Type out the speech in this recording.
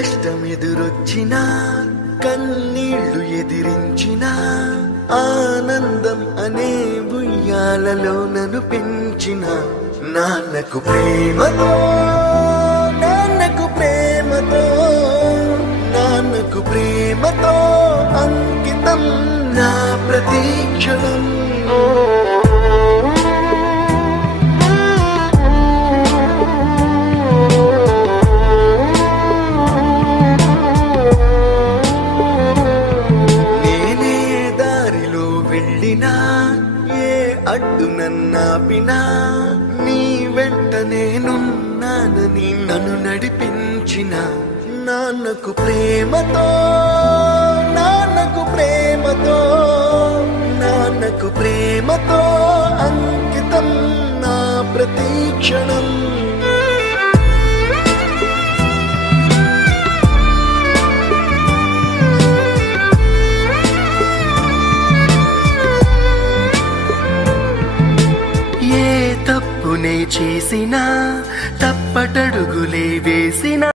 కష్టమెదురొచ్చినా కన్నీళ్లు ఎదిరించినా ఆనందం అనే ఉయ్యాలలో నన్ను పెంచిన నాన్నకు ప్రేమతో నాన్నకు ప్రేమతో నాన్నకు ప్రేమతో అంకితం నా ప్రతీక్షణం. నేనే దారిలో వెళ్ళినా ఏ అడ్డు నన్నాపినా నీ వెంట నేనున్నానని నన్ను నడిపించిన నాన్నకు ప్రేమతో నాన్నకు ప్రేమతో నాన్నకు ప్రేమతో అంకితం నా ప్రతీక్షణం. ఏ తప్పునే చేసినా తప్పటడుగులే వేసినా